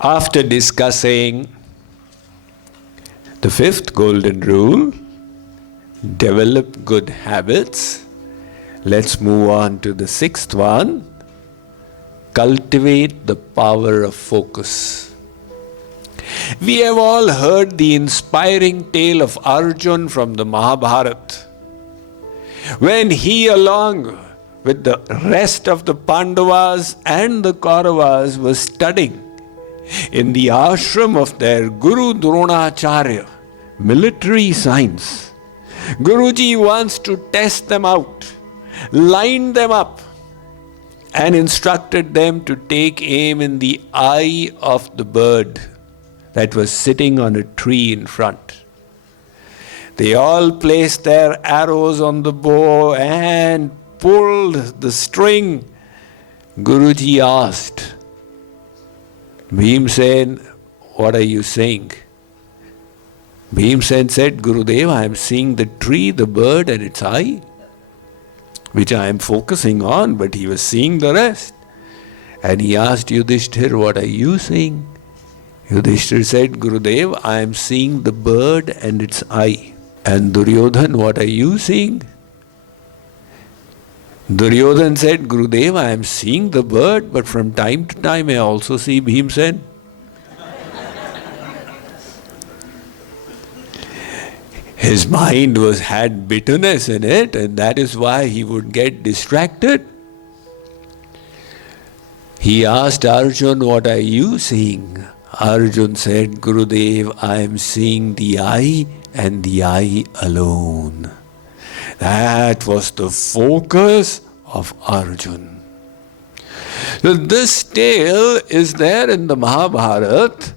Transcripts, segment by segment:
After discussing the fifth golden rule, develop good habits, let's move on to the sixth one, cultivate the power of focus. We have all heard the inspiring tale of Arjun from the Mahabharata, when he, along with the rest of the Pandavas and the Kauravas, was studying in the ashram of their Guru Dronacharya, military science. Guruji wants to test them out, lined them up, and instructed them to take aim in the eye of the bird that was sitting on a tree in front. They all placed their arrows on the bow and pulled the string. Guruji asked, Bhimsen, what are you saying? Bhimsen said, Gurudev, I am seeing the tree, the bird and its eye, which I am focusing on, but he was seeing the rest. And he asked Yudhishthir, what are you seeing? Yudhishthir said, Gurudev, I am seeing the bird and its eye. And Duryodhan, what are you seeing? Duryodhan said, Gurudev, I am seeing the bird, but from time to time I also see Bhimsen. His mind had bitterness in it, and that is why he would get distracted. He asked Arjun, what are you seeing? Arjun said, Gurudev, I am seeing the eye and the eye alone. That was the focus of Arjun. So this tale is there in the Mahabharata,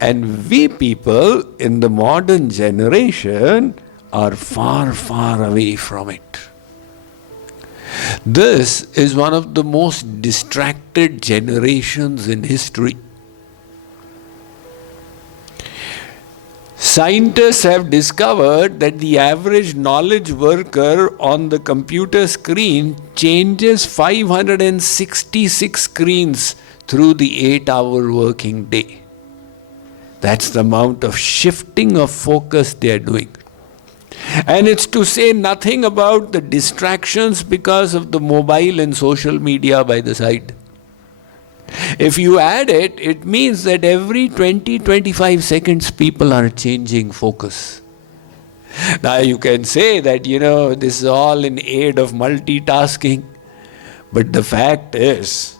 and we people in the modern generation are far, far away from it. This is one of the most distracted generations in history. Scientists have discovered that the average knowledge worker on the computer screen changes 566 screens through the 8-hour working day. That's the amount of shifting of focus they are doing. And it's to say nothing about the distractions because of the mobile and social media by the side. If you add it, it means that every 20-25 seconds people are changing focus. Now you can say that, this is all in aid of multitasking. But the fact is,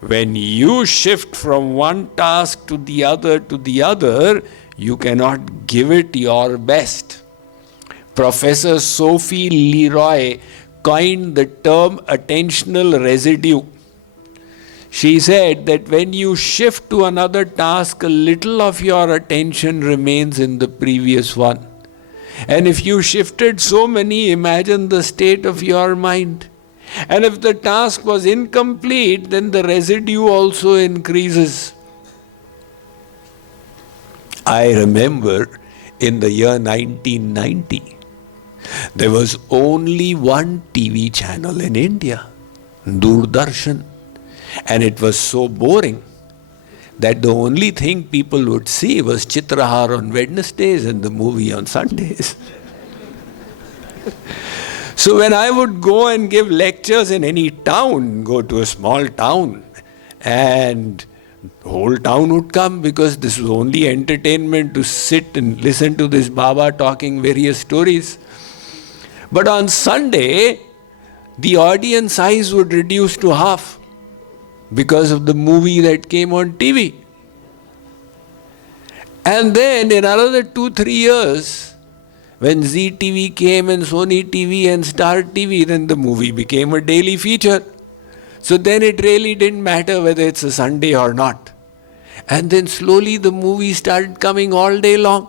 when you shift from one task to the other, you cannot give it your best. Professor Sophie Leroy coined the term attentional residue. She said that when you shift to another task, a little of your attention remains in the previous one. And if you shifted so many, imagine the state of your mind. And if the task was incomplete, then the residue also increases. I remember in the year 1990, there was only one TV channel in India, Doordarshan. And it was so boring that the only thing people would see was Chitrahar on Wednesdays and the movie on Sundays. So when I would go and give lectures in any town, go to a small town, and the whole town would come because this was only entertainment to sit and listen to this Baba talking various stories. But on Sunday, the audience size would reduce to half because of the movie that came on TV. And then in another 2-3 years, when Zee TV came and Sony TV and Star TV, then the movie became a daily feature. So then it really didn't matter whether it's a Sunday or not. And then slowly the movie started coming all day long.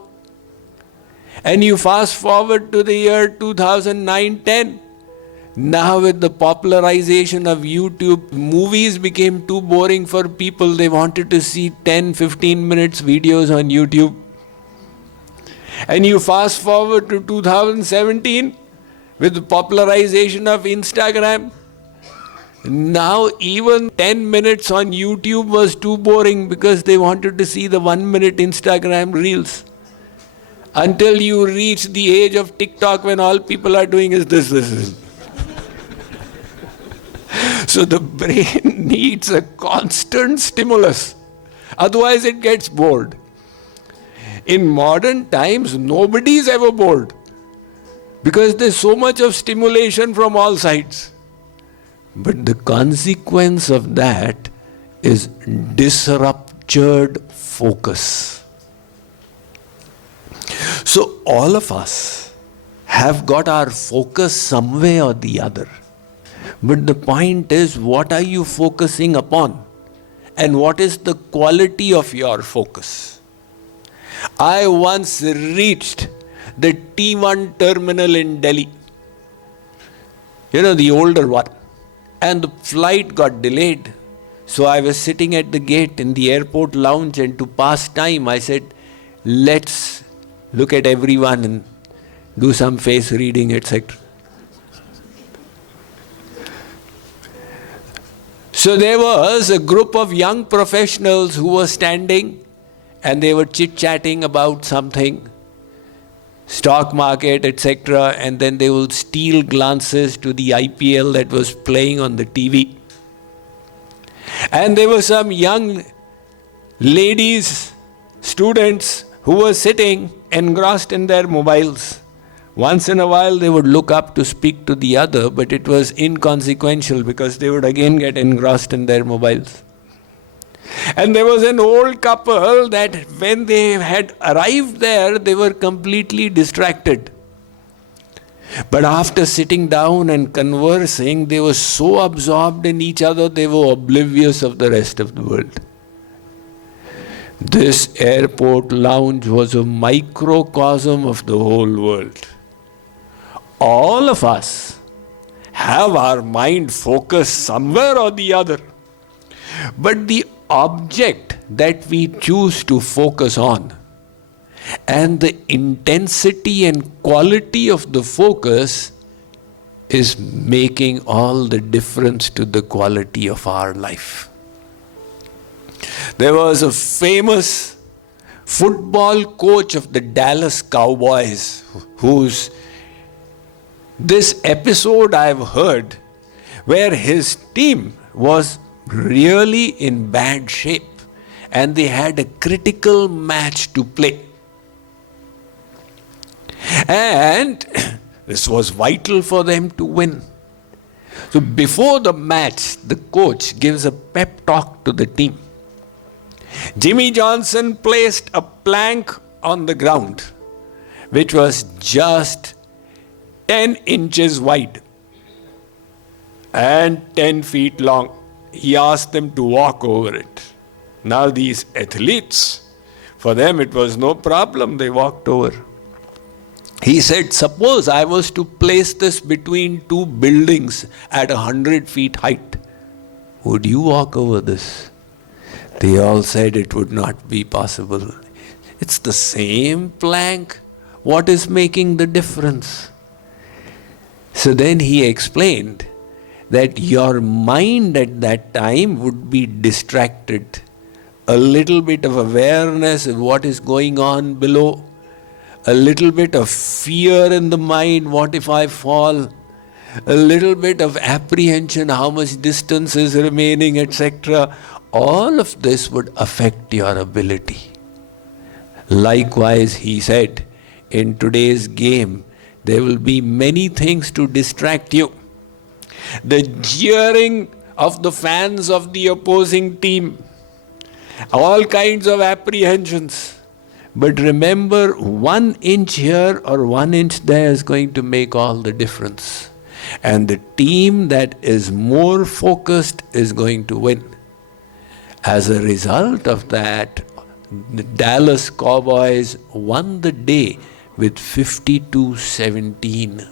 And you fast forward to the year 2009-10. Now with the popularization of YouTube, movies became too boring for people. They wanted to see 10-15 minutes videos on YouTube. And you fast forward to 2017 with the popularization of Instagram. Now even 10 minutes on YouTube was too boring because they wanted to see the 1 minute Instagram reels. Until you reach the age of TikTok when all people are doing is this. So the brain needs a constant stimulus. Otherwise it gets bored. In modern times, nobody is ever bored because there's so much of stimulation from all sides. But the consequence of that is disrupted focus. So all of us have got our focus some way or the other. But the point is, what are you focusing upon? And what is the quality of your focus? I once reached the T1 terminal in Delhi. The older one. And the flight got delayed. So I was sitting at the gate in the airport lounge, and to pass time, I said, let's look at everyone and do some face reading, etc. So there was a group of young professionals who were standing and they were chit-chatting about something, stock market, etc. And then they would steal glances to the IPL that was playing on the TV. And there were some young ladies, students, who were sitting engrossed in their mobiles. Once in a while they would look up to speak to the other, but it was inconsequential because they would again get engrossed in their mobiles. And there was an old couple that when they had arrived there, they were completely distracted. But after sitting down and conversing, they were so absorbed in each other, they were oblivious of the rest of the world. This airport lounge was a microcosm of the whole world. All of us have our mind focused somewhere or the other. But the object that we choose to focus on and the intensity and quality of the focus is making all the difference to the quality of our life. There was a famous football coach of the Dallas Cowboys whose this episode I've heard where his team was really in bad shape and they had a critical match to play. And this was vital for them to win. So before the match, the coach gives a pep talk to the team. Jimmy Johnson placed a plank on the ground which was just 10 inches wide and 10 feet long. He asked them to walk over it. Now these athletes, for them it was no problem, they walked over. He said, suppose I was to place this between two buildings at 100 feet height, would you walk over this? They all said it would not be possible. It's the same plank. What is making the difference? So then he explained that your mind at that time would be distracted. A little bit of awareness of what is going on below. A little bit of fear in the mind, what if I fall? A little bit of apprehension, how much distance is remaining, etc. All of this would affect your ability. Likewise, he said, in today's game, there will be many things to distract you. The jeering of the fans of the opposing team, all kinds of apprehensions. But remember, 1 inch here or 1 inch there is going to make all the difference. And the team that is more focused is going to win. As a result of that, the Dallas Cowboys won the day with 52-17.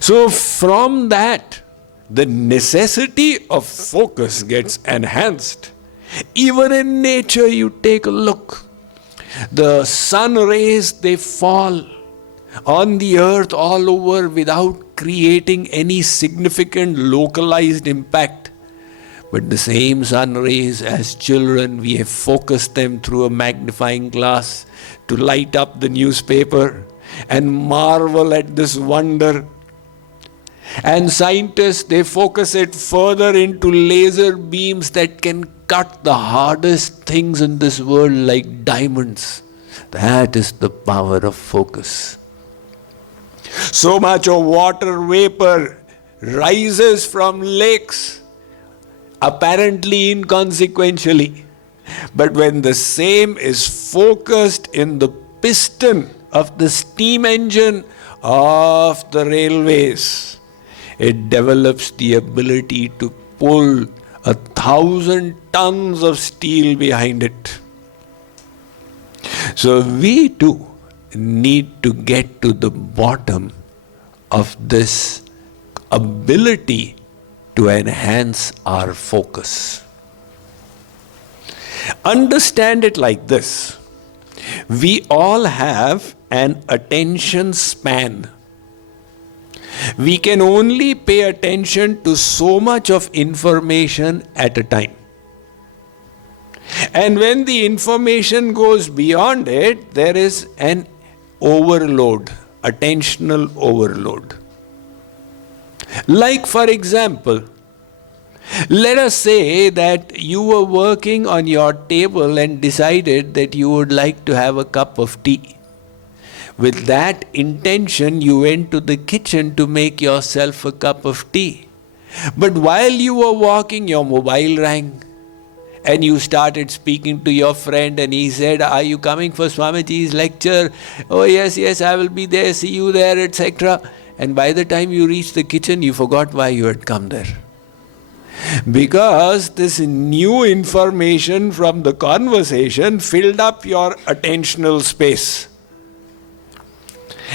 So from that, the necessity of focus gets enhanced. Even in nature, you take a look. The sun rays, they fall on the earth all over without creating any significant localized impact. But the same sun rays, as children, we have focused them through a magnifying glass to light up the newspaper and marvel at this wonder. And scientists, they focus it further into laser beams that can cut the hardest things in this world like diamonds. That is the power of focus. So much of water vapor rises from lakes, apparently inconsequentially. But when the same is focused in the piston of the steam engine of the railways, it develops the ability to pull 1,000 tons of steel behind it. So we too need to get to the bottom of this ability to enhance our focus. Understand it like this. We all have an attention span. We can only pay attention to so much of information at a time. And when the information goes beyond it, there is an overload, attentional overload. Like, for example, let us say that you were working on your table and decided that you would like to have a cup of tea. With that intention, you went to the kitchen to make yourself a cup of tea. But while you were walking, your mobile rang and you started speaking to your friend and he said, "Are you coming for Swamiji's lecture?" "Oh yes, I will be there, see you there," etc. And by the time you reached the kitchen, you forgot why you had come there. Because this new information from the conversation filled up your attentional space.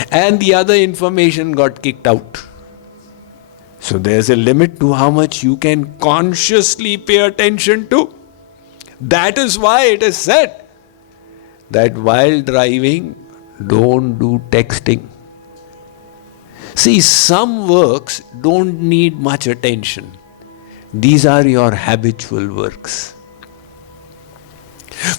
And the other information got kicked out. So there's a limit to how much you can consciously pay attention to. That is why it is said that while driving, don't do texting. See, some works don't need much attention. These are your habitual works.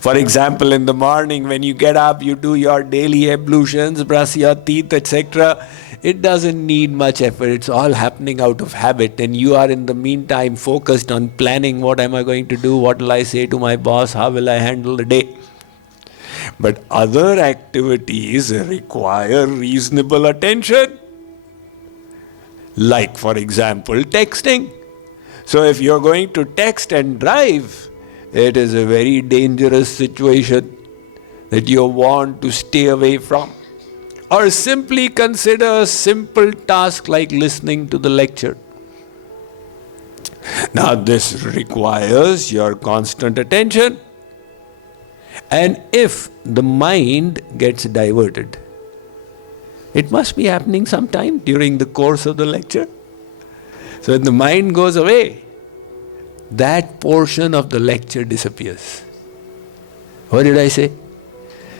For example, in the morning when you get up, you do your daily ablutions, brush your teeth, etc. It doesn't need much effort. It's all happening out of habit. And you are in the meantime focused on planning, what am I going to do? What will I say to my boss? How will I handle the day? But other activities require reasonable attention. Like, for example, texting. So if you're going to text and drive, it is a very dangerous situation that you want to stay away from. Or simply consider a simple task like listening to the lecture. Now this requires your constant attention. And if the mind gets diverted, it must be happening sometime during the course of the lecture. So when the mind goes away, that portion of the lecture disappears. What did I say?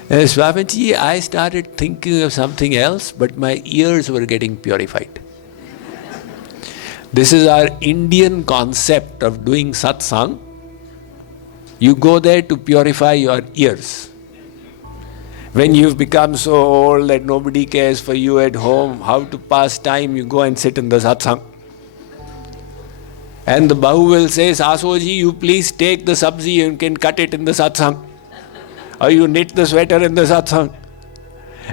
Swamiji, I started thinking of something else, but my ears were getting purified. This is our Indian concept of doing satsang. You go there to purify your ears. When you've become so old that nobody cares for you at home, how to pass time, you go and sit in the satsang. And the Bahu will say, "Sasoji, you please take the sabzi, you can cut it in the satsang." Or you knit the sweater in the satsang.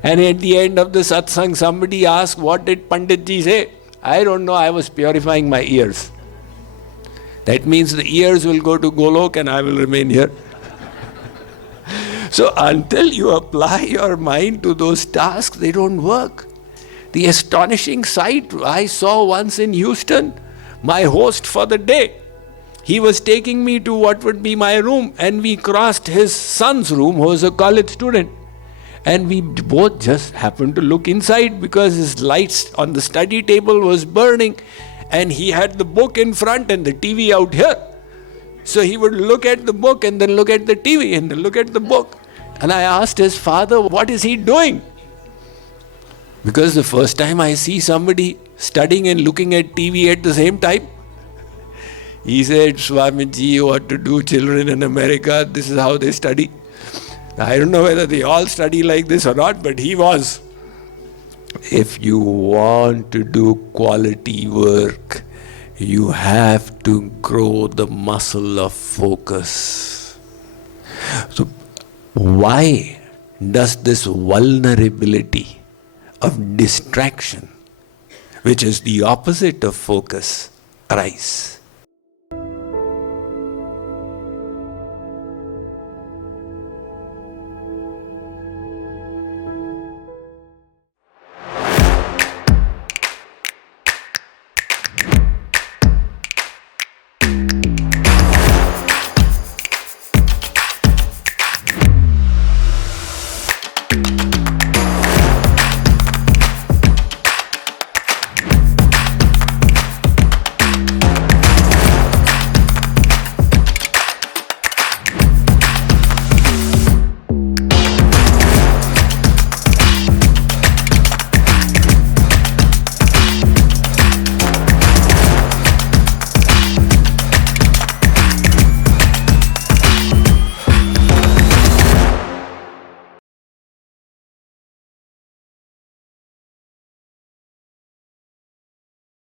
And at the end of the satsang, somebody asks, "What did Panditji say?" "I don't know, I was purifying my ears." That means the ears will go to Golok and I will remain here. So until you apply your mind to those tasks, they don't work. The astonishing sight I saw once in Houston, my host for the day, he was taking me to what would be my room, and we crossed his son's room, who was a college student. And we both just happened to look inside because his lights on the study table was burning and he had the book in front and the TV out here. So he would look at the book and then look at the TV and then look at the book. And I asked his father, what is he doing? Because the first time I see somebody studying and looking at TV at the same time? He said, Swamiji, what to do, children in America, this is how they study. I don't know whether they all study like this or not, but he was. If you want to do quality work, you have to grow the muscle of focus. So, why does this vulnerability of distraction, which is the opposite of focus, arise?